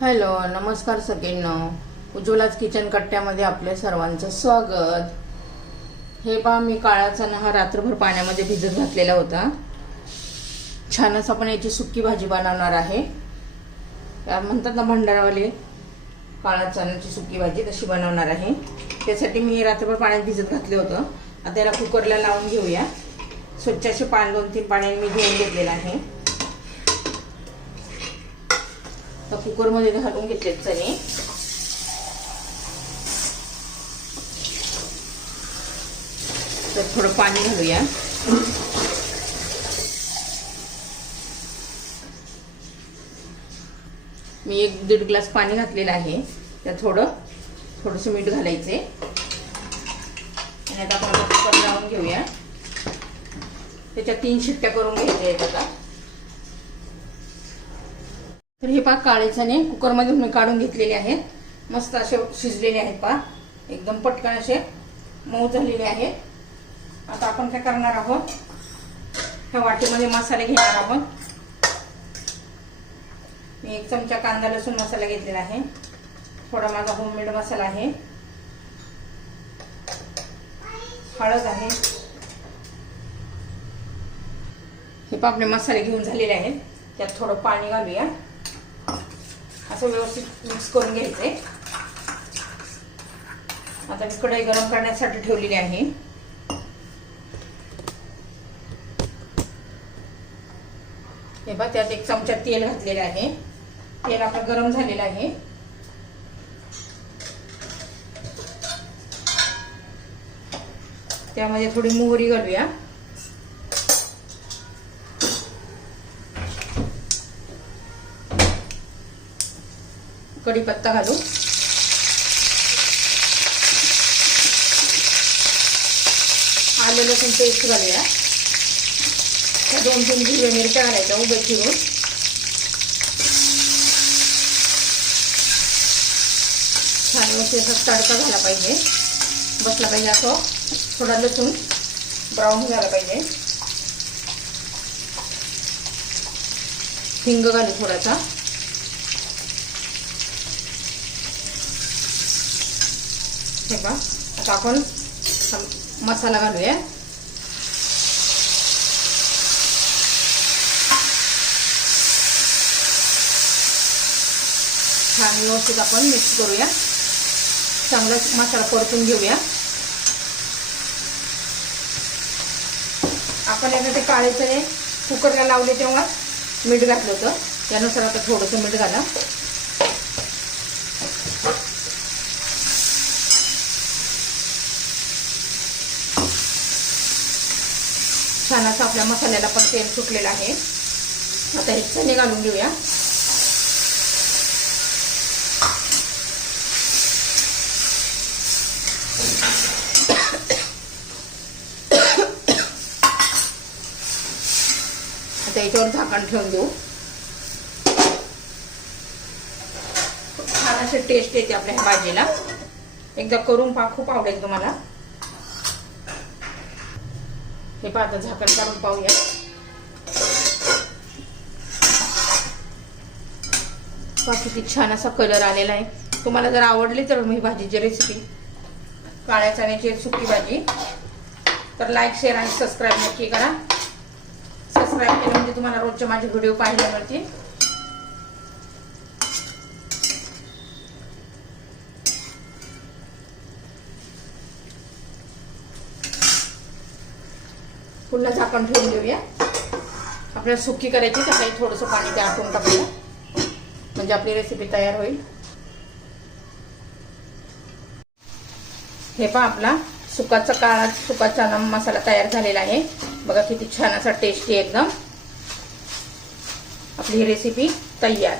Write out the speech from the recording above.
Hello नमस्कार सगळ्यांना. उज्ज्वलाच kitchen कट्ट्यामध्ये आपल्या सर्वांचं स्वागत. हे पहा मी काळा चणा हा रात्रभर पाण्यामध्ये भिजत घातलेला होता. छानच आपण याची सुक्की भाजी बनवणार आहे. म्हणतात ना भंडारावाले काळा चण्याची सुक्की भाजी तशी बनवणार आहे. त्यासाठी मी रात्रभर पाण्यात भिजत घातलं होतं. आता याला कुकरला लावून घेऊया. स्वच्छ असे पाणी दोन तीन पाण्याने मी घेऊन घेतलेलं आहे. आता कुकरमध्ये घालून घेतले चणे. तर थोडं पाणी घालूया. मी एक दीड ग्लास पाणी घातलेलं आहे. त्यात थोडं थोडंसं मीठ घालायचे आणि आता आपण कुकर लावून घेऊया. त्याच्या तीन शिट्ट्या करून घ्यायच्या आहेत आता. तर हे पहा काळे चणे कुकरमध्ये मी काढून घेतलेले आहेत. मस्त असे शिजलेले आहेत पहा. एकदम पटकन असे मऊ झालेले आहेत. आता आपण काय करणार आहोत? ह्या वाटीमध्ये मसाले घेणार आहोत. मी एक चमचा कांदा लसूण मसाला घेतलेला आहे. थोडा माझा होममेड मसाला आहे. हळद आहे. हे पहा आपले मसाले घेऊन झालेले आहेत. त्यात थोडं पाणी घालूया. असं व्यवस्थित मिक्स करून घ्यायचे. आता मी कढई गरम करण्यासाठी ठेवलेली आहे. हे बघ त्यात एक चमचा तेल घातलेलं आहे. तेल आपलं गरम झालेलं आहे. त्यामध्ये थोडी मोहरी घालूया. कढीपत्ता घालू. आलं लसूण पेस्ट घालूया. त्या दोन तीन हिरव्या मिरच्या घालायच्या उभे चिरून छान मस्त असा तडका झाला पाहिजे. बसला पाहिजे असं. थोडा लसूण ब्राऊन झाला पाहिजे. हिंग घालू थोडासा. हे आता आपण मसाला घालूया. छान व्यवस्थित आपण मिक्स करूया. चांगला मसाला परतून घेऊया. आपण याला ते काळे चणे कुकरला लावले तेव्हा मीठ घातलं होतं. त्यानुसार आता थोडंसं मीठ घाला. छान असं आपल्या मसाल्याला पण तेल सुटलेलं आहे. आता हे चणे घालून घेऊया. आता याच्यावर झाकण ठेवून देऊ. छान असे टेस्ट येते आपल्या ह्या भाजीला. एकदा करून पा खूप आवडेल तुम्हाला. हे पहा आता झाकण काढून पाहूया. किती छान असा कलर आलेला आहे. तुम्हाला जर आवडली तर मी भाजीची रेसिपी काळ्या चण्याची सुकी भाजी. तर लाईक शेअर आणि सबस्क्राईब नक्की करा. सबस्क्राईब केलं म्हणजे तुम्हाला रोजचे माझे व्हिडिओ पाहायला मिळतील. पुन्हा झाकण ठेवून देऊया. आपल्याला सुकी करायची त्यासाठी थोडंसं पाणी त्या आटून टाकूया. म्हणजे आपली रेसिपी तयार होईल. हे पहा आपला सुकाचा काळा सुका चना मसाला तयार झालेला आहे. बघा किती छान असा टेस्टी एकदम. आपली ही रेसिपी तयार.